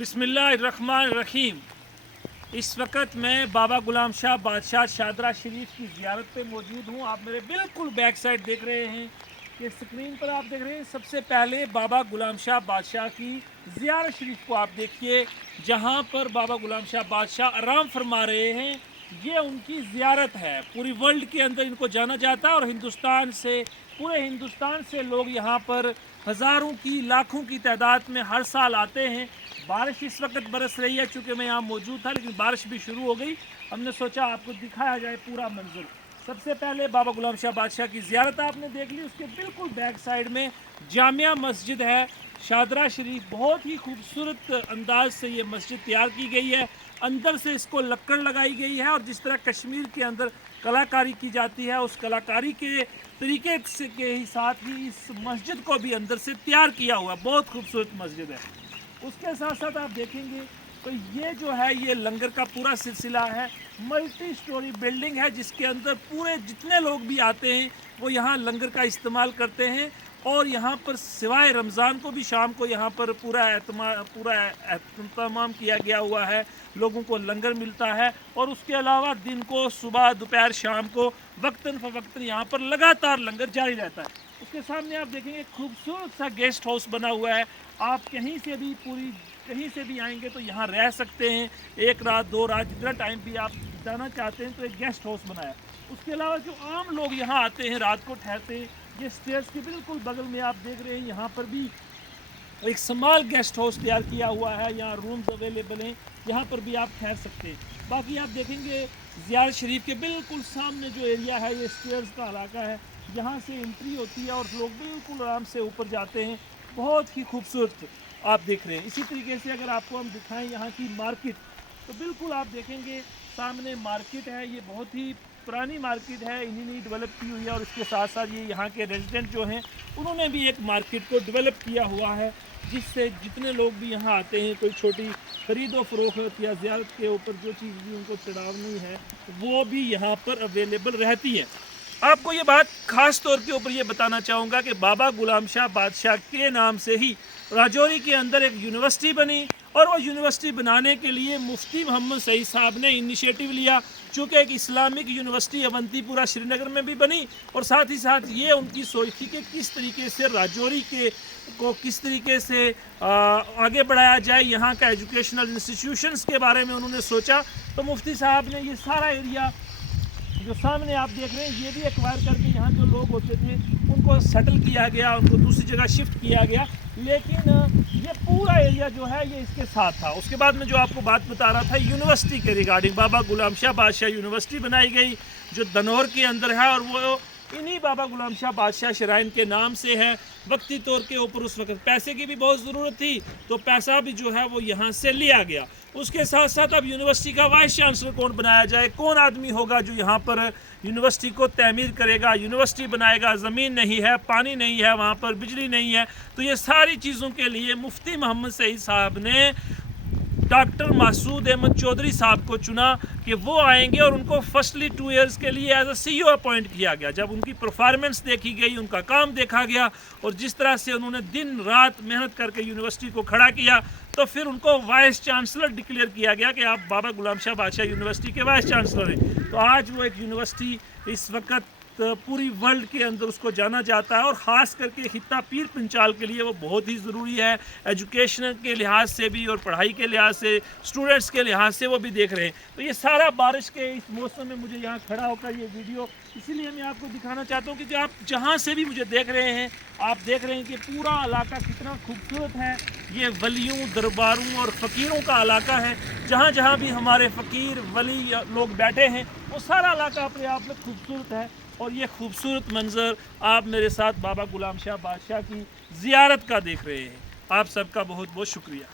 बिस्मिल्लाहिर्रहमानिर्रहीम। इस वक्त मैं बाबा गुलाम शाह बादशाह शादरा शरीफ की ज़ियारत पे मौजूद हूँ। आप मेरे बिल्कुल बैक साइड देख रहे हैं कि स्क्रीन पर आप देख रहे हैं। सबसे पहले बाबा गुलाम शाह बादशाह की ज़ियारत शरीफ को आप देखिए, जहाँ पर बाबा गुलाम शाह बादशाह आराम फरमा रहे हैं। ये उनकी ज़ियारत है। पूरी वर्ल्ड के अंदर इनको जाना जाता है और पूरे हिंदुस्तान से लोग यहाँ पर हज़ारों की लाखों की तादाद में हर साल आते हैं। बारिश इस वक्त बरस रही है, चूँकि मैं यहाँ मौजूद था, लेकिन बारिश भी शुरू हो गई। हमने सोचा आपको दिखाया जाए पूरा मंजर। सबसे पहले बाबा गुलाम शाह बादशाह की ज़ियारत आपने देख ली। उसके बिल्कुल बैक साइड में जामिया मस्जिद है शादरा शरीफ। बहुत ही खूबसूरत अंदाज से ये मस्जिद तैयार की गई है। अंदर से इसको लक्कड़ लगाई गई है और जिस तरह कश्मीर के अंदर कलाकारी की जाती है, उस कलाकारी के तरीके से के ही साथ ही इस मस्जिद को भी अंदर से तैयार किया हुआ। बहुत खूबसूरत मस्जिद है। उसके साथ साथ आप देखेंगे तो ये जो है ये लंगर का पूरा सिलसिला है। मल्टी स्टोरी बिल्डिंग है, जिसके अंदर पूरे जितने लोग भी आते हैं वो यहाँ लंगर का इस्तेमाल करते हैं। और यहाँ पर सिवाय रमज़ान को भी शाम को यहाँ पर पूरा एहतमाम किया गया हुआ है। लोगों को लंगर मिलता है और उसके अलावा दिन को सुबह दोपहर शाम को वक्तन फ़वक्तन यहाँ पर लगातार लंगर जारी रहता है। उसके सामने आप देखेंगे खूबसूरत सा गेस्ट हाउस बना हुआ है। आप कहीं से भी आएंगे तो यहाँ रह सकते हैं। एक रात दो रात जितना टाइम भी आप बिताना चाहते हैं तो एक गेस्ट हाउस बनाया। उसके अलावा जो आम लोग यहाँ आते हैं रात को ठहरते हैं, ये स्टेयर्स के बिल्कुल बगल में आप देख रहे हैं यहाँ पर भी एक स्मॉल गेस्ट हाउस तैयार किया हुआ है। यहाँ रूम्स अवेलेबल हैं, यहाँ पर भी आप ठहर सकते हैं। बाकी आप देखेंगे ज़ियारत शरीफ के बिल्कुल सामने जो एरिया है ये स्टेयर्स का इलाका है। यहाँ से एंट्री होती है और लोग बिल्कुल आराम से ऊपर जाते हैं। बहुत ही खूबसूरत आप देख रहे हैं। इसी तरीके से अगर आपको हम दिखाएं यहाँ की मार्केट, तो बिल्कुल आप देखेंगे सामने मार्केट है। ये बहुत ही पुरानी मार्केट है, इन्हीं ने डेवलप की हुई है। और इसके साथ साथ ये यहाँ के रेजिडेंट जो हैं उन्होंने भी एक मार्केट को डेवलप किया हुआ है, जिससे जितने लोग भी यहाँ आते हैं कोई छोटी ख़रीदो फरोख्त या ज़ियारत के ऊपर जो चीज़ भी उनको चढ़ावनी है वो भी यहाँ पर अवेलेबल रहती है। आपको ये बात ख़ास तौर के ऊपर ये बताना चाहूँगा कि बाबा गुलाम शाह बादशाह के नाम से ही राजौरी के अंदर एक यूनिवर्सिटी बनी और वो यूनिवर्सिटी बनाने के लिए मुफ्ती मोहम्मद सईद साहब ने इनिशिएटिव लिया। चूँकि एक इस्लामिक यूनिवर्सिटी अवंतीपुरा श्रीनगर में भी बनी और साथ ही साथ ये उनकी सोच थी कि किस तरीके से राजौरी को किस तरीके से आगे बढ़ाया जाए। यहाँ का एजुकेशनल इंस्टीट्यूशंस के बारे में उन्होंने सोचा। तो मुफ्ती साहब ने ये सारा एरिया जो सामने आप देख रहे हैं ये भी एक्वायर करके यहाँ जो लोग होते थे उनको सेटल किया गया, उनको दूसरी जगह शिफ्ट किया गया। लेकिन ये पूरा एरिया जो है ये इसके साथ था। उसके बाद में जो आपको बात बता रहा था यूनिवर्सिटी के रिगार्डिंग, बाबा गुलाम शाह बादशाह यूनिवर्सिटी बनाई गई जो दनौर के अंदर है और वो इन्हीं बाबा गुलाम शाह बादशाह शराइन के नाम से है। वक्ती तौर के ऊपर उस वक्त पैसे की भी बहुत ज़रूरत थी तो पैसा भी जो है वो यहाँ से लिया गया। उसके साथ साथ अब यूनिवर्सिटी का वाइस चांसलर कौन बनाया जाए, कौन आदमी होगा जो यहाँ पर यूनिवर्सिटी को तमीर करेगा, यूनिवर्सिटी बनाएगा। ज़मीन नहीं है, पानी नहीं है, वहाँ पर बिजली नहीं है। तो ये सारी चीज़ों के लिए मुफ्ती मोहम्मद सईद साहब ने डॉक्टर मासूद अहमद चौधरी साहब को चुना कि वो आएंगे और उनको फर्स्टली 2 इयर्स के लिए एज अ CEO अपॉइंट किया गया। जब उनकी परफॉर्मेंस देखी गई, उनका काम देखा गया और जिस तरह से उन्होंने दिन रात मेहनत करके यूनिवर्सिटी को खड़ा किया, तो फिर उनको वाइस चांसलर डिक्लेयर किया गया कि आप बाबा गुलाम शाह बादशाह यूनिवर्सिटी के वाइस चांसलर हैं। तो आज वो एक यूनिवर्सिटी इस वक्त पूरी वर्ल्ड के अंदर उसको जाना जाता है और ख़ास करके खित्ता पीर पंचाल के लिए वो बहुत ही ज़रूरी है। एजुकेशन के लिहाज से भी और पढ़ाई के लिहाज से, स्टूडेंट्स के लिहाज से वो भी देख रहे हैं। तो ये सारा बारिश के इस मौसम में मुझे यहाँ खड़ा होकर ये वीडियो इसीलिए मैं आपको दिखाना चाहता हूँ कि आप जहाँ से भी मुझे देख रहे हैं, आप देख रहे हैं कि पूरा इलाका कितना खूबसूरत है। ये वलियों, दरबारों और फ़कीरों का इलाका है। जहाँ जहाँ भी हमारे फ़कीर वली लोग बैठे हैं वो सारा इलाका अपने आप में खूबसूरत है। और ये खूबसूरत मंज़र आप मेरे साथ बाबा गुलाम शाह बादशाह की ज़ियारत का देख रहे हैं। आप सबका बहुत बहुत शुक्रिया।